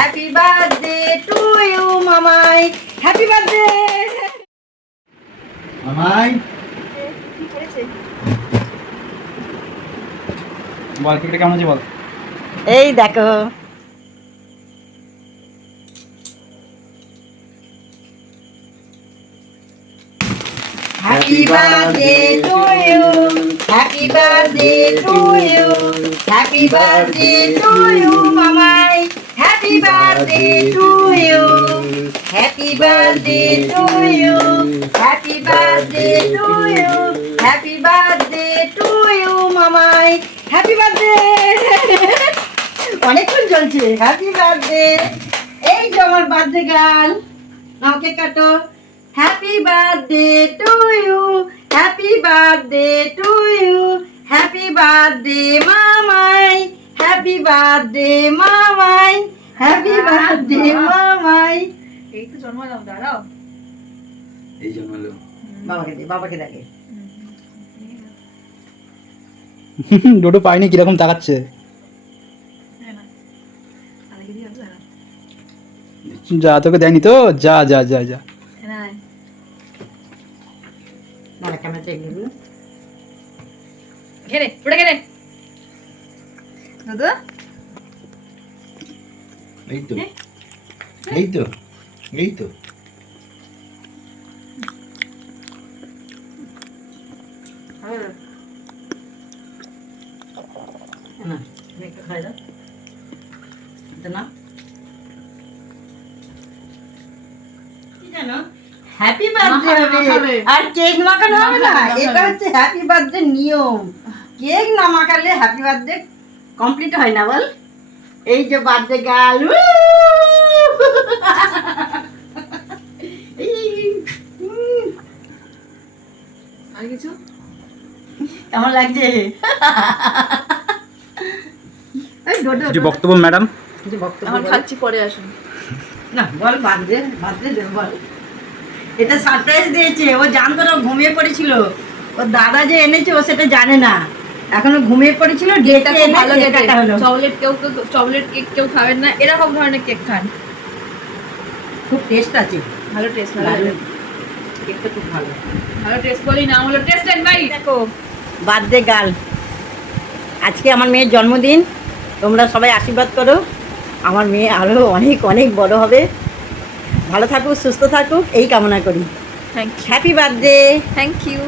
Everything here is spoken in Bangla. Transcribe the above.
হ্যাপি বার্থডে টু ইউ মামাই, হ্যাপি বার্থডে মামাই। কি করেছে? বল কেকটা কেমন আছে বল। এই দেখো Happy birthday to you, happy birthday to you, happy birthday to you, Mamai. Happy birthday to you, happy birthday to you, happy birthday to you, happy birthday to you, Mamai. Happy birthday. অনেকক্ষণ চলছে হ্যাপি বার্থডে। এই যে আমার বার্থডে গার্ল, আমাকে কাটো। Happy birthday to you, happy birthday to you, happy birthday Mamai, happy birthday Mamai, happy birthday Mamai. এই তো জন্মালাম, দাঁড়াও। এই জন্মালো। বাবাকে দে, বাবাকে দেখে। ডোডো পাইনি কিরকম তাকাচ্ছে। যা তোকে দেয়নি তো, যা যা যা যা। না ক্যামেরা চেক দিবি। ঘেরে ওটা ঘেরে দাদা। এই তো এই তো এই তো না মেয়েকে খাই দাও না। কি জানো হ্যাপি বার্থডে হবে আর কেক মাখানো হবে না, এটা হচ্ছে হ্যাপি বার্থডে নিয়ম। কেক না মাখালে হ্যাপি বার্থডে কমপ্লিট হয় না বল। এই যে বার্থডে গার্ল, আর কিছু কেমন লাগছে? কিছু বক্তব্য ম্যাডাম? কিছু বক্তব্য এখন বল। খাচ্ছি, পরে আসুন। না বল বার্থডে বার্থডে বল। এটা সারপ্রাইজ দিয়েছে, ও জানতো না, ঘুমিয়ে পড়েছিল। ওর দাদা যে এনেছে ও সেটা জানে না, এখনো ঘুমিয়ে পড়েছিল। কেকটা ডেটটা খুব ভালো কেক কেক। কাটা হলো। চকলেট কেক কেউ খাবেন না, এরকম ধরনের কেক খান। খুব টেস্ট আছে, ভালো টেস্ট, কেকটা খুব ভালো। ভালো টেস্ট বলি না হলো টেস্ট এন্ড বাই। দেখো বার্থডে গার্ল, আজকে আমার মেয়ের জন্মদিন, তোমরা সবাই আশীর্বাদ করো। আমার মেয়ে আরও অনেক অনেক বড় হবে, ভালো থাকুক, সুস্থ থাকুক, এই কামনা করি। Thank you, happy birthday. Thank you.